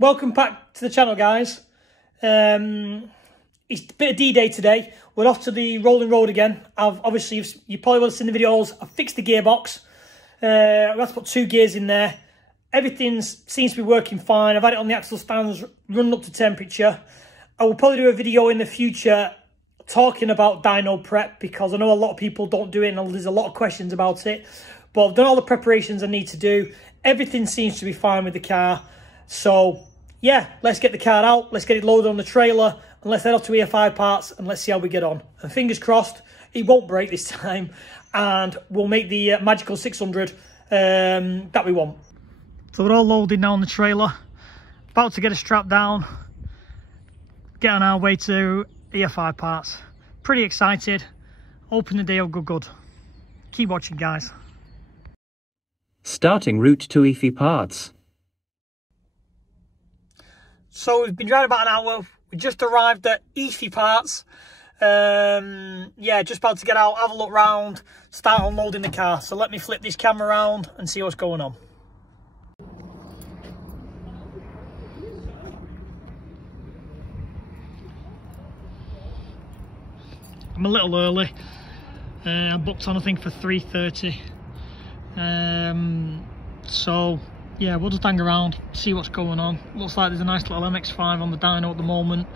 Welcome back to the channel, guys. It's a bit of D-Day today. We're off to the rolling road again. You probably will have seen the videos. I've fixed the gearbox. We have to put 2 gears in there. Everything seems to be working fine. I've had it on the axle stands, running up to temperature. I will probably do a video in the future talking about dyno prep, because I know a lot of people don't do it and there's a lot of questions about it. But I've done all the preparations I need to do. Everything seems to be fine with the car. So yeah, let's get the car out, let's get it loaded on the trailer, and let's head off to EFI Parts and let's see how we get on. And fingers crossed, it won't break this time, and we'll make the magical 600 that we want. So we're all loaded now on the trailer, about to get it strapped down, get on our way to EFI Parts. Pretty excited, hoping the day will go good. Keep watching, guys. Starting route to EFI Parts. So we've been driving about an hour. We just arrived at EFI Parts. Yeah, just about to get out, have a look round, start unloading the car. So let me flip this camera around and see what's going on. I'm a little early. I booked on, I think, for 3:30. So yeah, we'll just hang around, see what's going on. Looks like there's a nice little MX-5 on the dyno at the moment.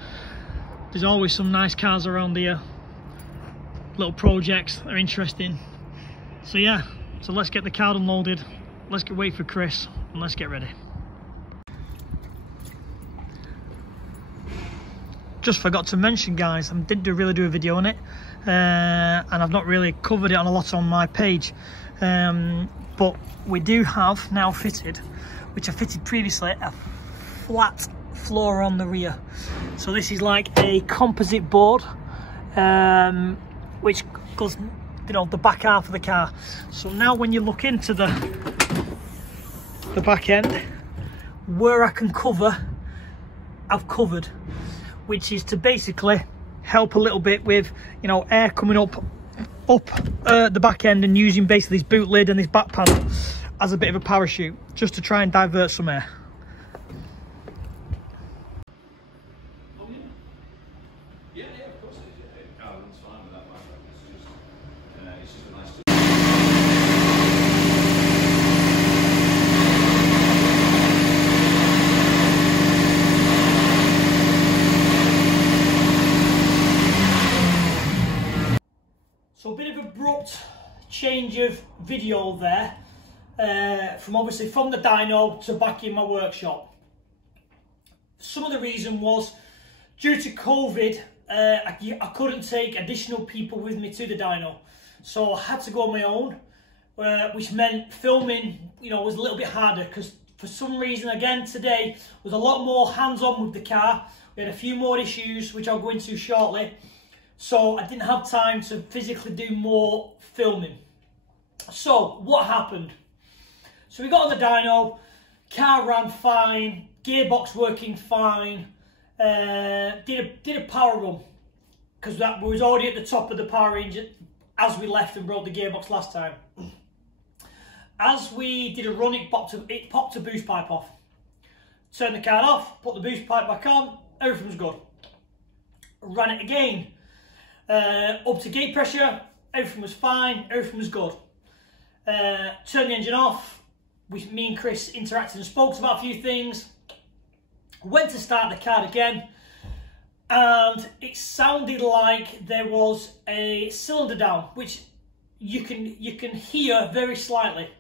There's always some nice cars around here, little projects that are interesting. So yeah, so let's get the car unloaded, let's wait for Chris, and let's get ready. Just forgot to mention, guys, I didn't really do a video on it, and I've not really covered it on a lot on my page. But we do have now fitted, which I fitted previously, a flat floor on the rear. So this is like a composite board, which goes, you know, the back half of the car. So now when you look into the back end, where I can cover, I've covered, which is to basically help a little bit with, you know, air coming up the back end, and using basically this boot lid and this back panel as a bit of a parachute, just to try and divert some air. So a bit of abrupt change of video there, from the dyno to back in my workshop. Some of the reason was due to COVID, I couldn't take additional people with me to the dyno, so I had to go on my own, which meant filming, you know, was a little bit harder, because for some reason, again today, was a lot more hands-on with the car. We had a few more issues, which I'll go into shortly. So I didn't have time to physically do more filming. So what happened? So we got on the dyno, car ran fine, gearbox working fine, did a power run, because that was already at the top of the power range as we left and broke the gearbox last time. As we did a run, it popped a boost pipe off. Turned the car off, put the boost pipe back on, everything was good. Ran it again. Up to gate pressure, everything was fine, everything was good. Turned the engine off, me and Chris interacted and spoke about a few things. Went to start the car again, and it sounded like there was a cylinder down, which you can hear very slightly.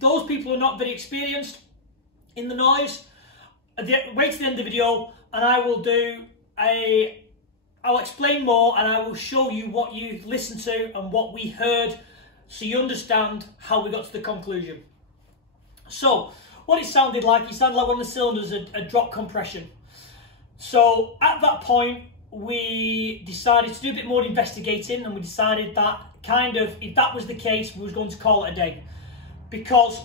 Those people who are not very experienced in the noise, wait to the end of the video, and I'll explain more, and I will show you what you listened to and what we heard, so you understand how we got to the conclusion. So, what it sounded like one of the cylinders had dropped compression. So, at that point, we decided to do a bit more investigating, and we decided that if that was the case, we was going to call it a day, because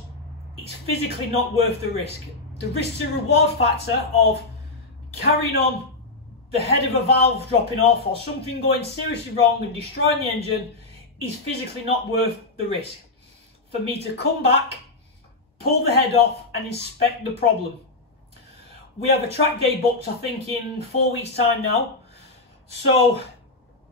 it's physically not worth the risk. The risk to reward factor of carrying on, the head of a valve dropping off, or something going seriously wrong and destroying the engine, is physically not worth the risk. For me to come back, pull the head off and inspect the problem. we have a track day booked, I think, in 4 weeks' time now. So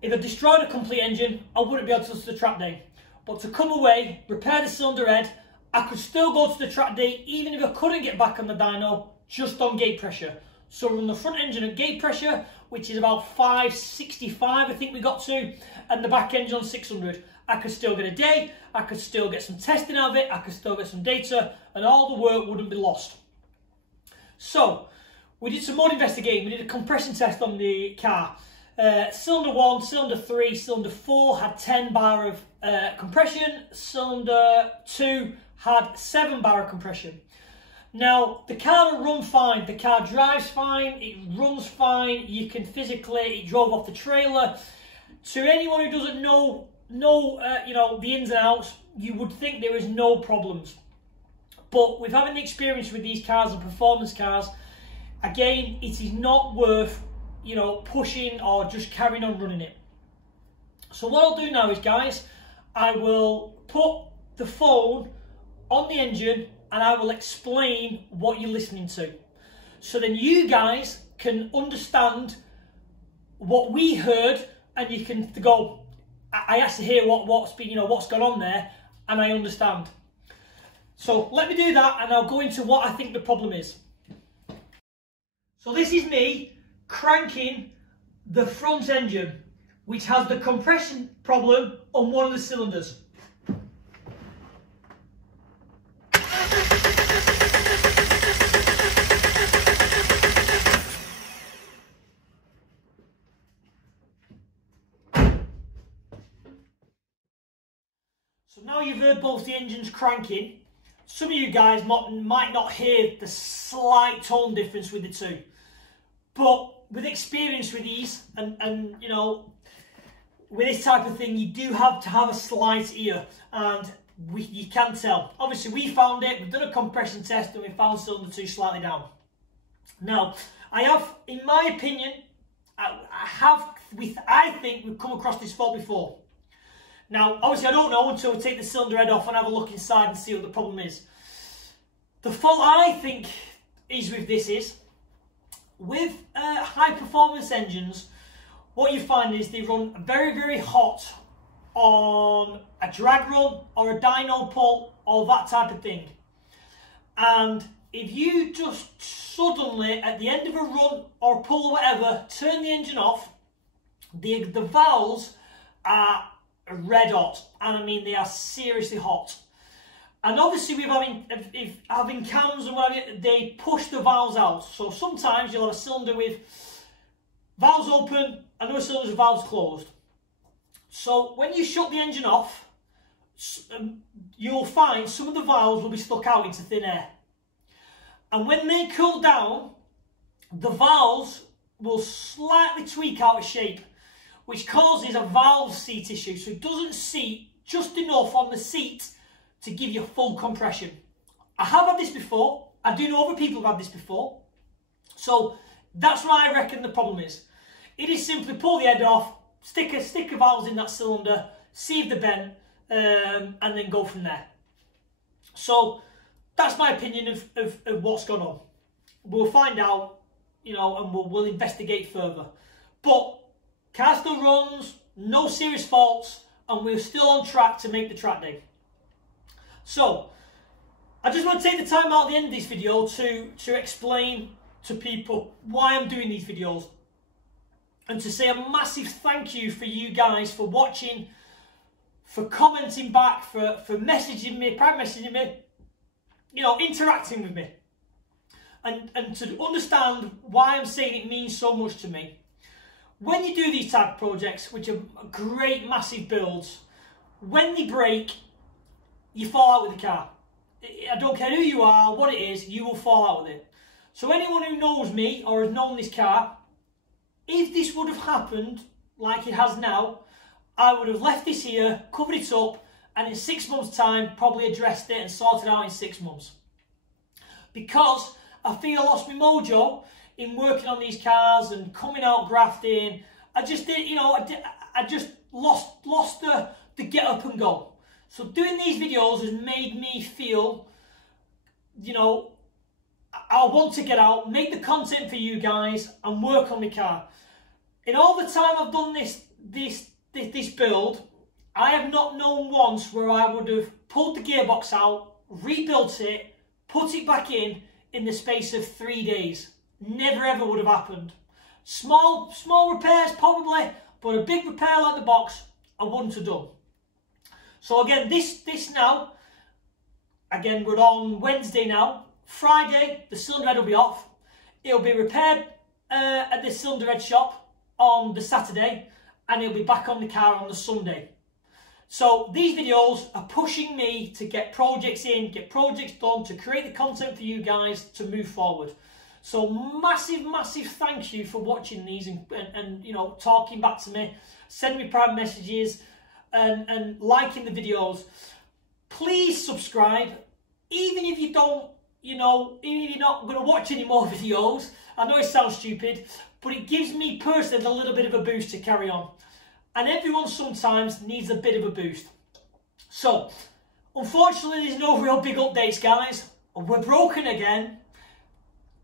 if I destroyed a complete engine, I wouldn't be able to go to the track day. But to come away, repair the cylinder head, I could still go to the track day even if I couldn't get back on the dyno, just on gate pressure. So run the front engine at gate pressure, which is about 565 I think we got to, and the back engine on 600. I could still get a day, I could still get some testing out of it, I could still get some data, and all the work wouldn't be lost. So we did some more investigating. We did a compression test on the car. Cylinder 1, cylinder 3, cylinder 4 had 10 bar of compression. Cylinder 2 had 7 bar of compression. Now, the car will run fine. The car drives fine. It runs fine. You can physically, it drove off the trailer. To anyone who doesn't know, you know, the ins and outs, you would think there is no problems. But with having the experience with these cars and performance cars, again, it is not worth, you know, pushing or just carrying on running it. So what I'll do now is, guys, I will put the phone on the engine and I will explain what you're listening to. So then you guys can understand what we heard, and you can go, I actually hear what's been, you know, what's gone on there, and I understand. So let me do that and I'll go into what I think the problem is. So this is me cranking the front engine, which has the compression problem on one of the cylinders. So now you've heard both the engines cranking. Some of you guys might not hear the slight tone difference with the two. But with experience with these, and you know, with this type of thing, you do have to have a slight ear, and you can tell. Obviously, we found it, we've done a compression test, and we found cylinder 2 slightly down. Now, I have, in my opinion, I think we've come across this fault before. Now, obviously, I don't know until we take the cylinder head off and have a look inside and see what the problem is. The fault I think is with this is, with high performance engines, what you find is they run very, very hot on a drag run or a dyno pull or that type of thing. And if you just suddenly, at the end of a run or pull or whatever, turn the engine off, the valves are red hot, and I mean they are seriously hot. And obviously with having cams and whatever, they push the valves out. So sometimes you'll have a cylinder with valves open, another cylinder with valves closed. So when you shut the engine off, you'll find some of the valves will be stuck out into thin air. And when they cool down, the valves will slightly tweak out of shape, which causes a valve seat issue. So it doesn't seat just enough on the seat to give you full compression. I have had this before. I do know other people have had this before. So that's what I reckon the problem is. It is simply pull the head off, stick a valves in that cylinder, see if they're bent, and then go from there. So that's my opinion of what's gone on. We'll find out, you know, and we'll investigate further. But car still runs, no serious faults, and we're still on track to make the track day. So, I just want to take the time out at the end of this video to explain to people why I'm doing these videos. And to say a massive thank you for you guys for watching, for commenting back, for messaging me, private messaging me, you know, interacting with me. And to understand why I'm saying it means so much to me. When you do these type of projects, which are great massive builds, when they break, you fall out with the car. I don't care who you are, what it is, you will fall out with it. So anyone who knows me or has known this car, if this would have happened like it has now, I would have left this here, covered it up, and in 6 months' time, probably addressed it and sorted it out in 6 months. Because I feel I lost my mojo in working on these cars and coming out grafting. I just did, you know, I just lost the get up and go. So doing these videos has made me feel, you know, I want to get out, make the content for you guys and work on my car. In all the time I've done this build, I have not known once where I would have pulled the gearbox out, rebuilt it, put it back in the space of 3 days. Never ever would have happened. Small repairs probably, but a big repair like the box, I wouldn't have done. So again, this now, again, we're on Wednesday now. Friday, the cylinder head will be off. It'll be repaired at the cylinder head shop on the Saturday, and it'll be back on the car on the Sunday. So these videos are pushing me to get projects in, get projects done, to create the content for you guys to move forward. So massive thank you for watching these and you know, talking back to me, sending me private messages and liking the videos. Please subscribe, even if you don't, you know, even if you're not going to watch any more videos. I know it sounds stupid, but it gives me personally a little bit of a boost to carry on. And everyone sometimes needs a bit of a boost. So, unfortunately, there's no real big updates, guys. We're broken again.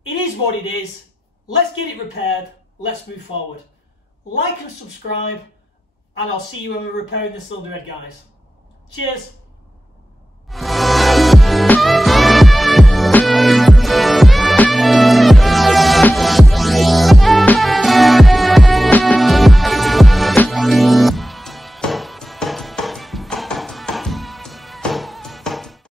It is what it is. Let's get it repaired. Let's move forward. Like and subscribe, and I'll see you when we're repairing the cylinder head, guys. Cheers.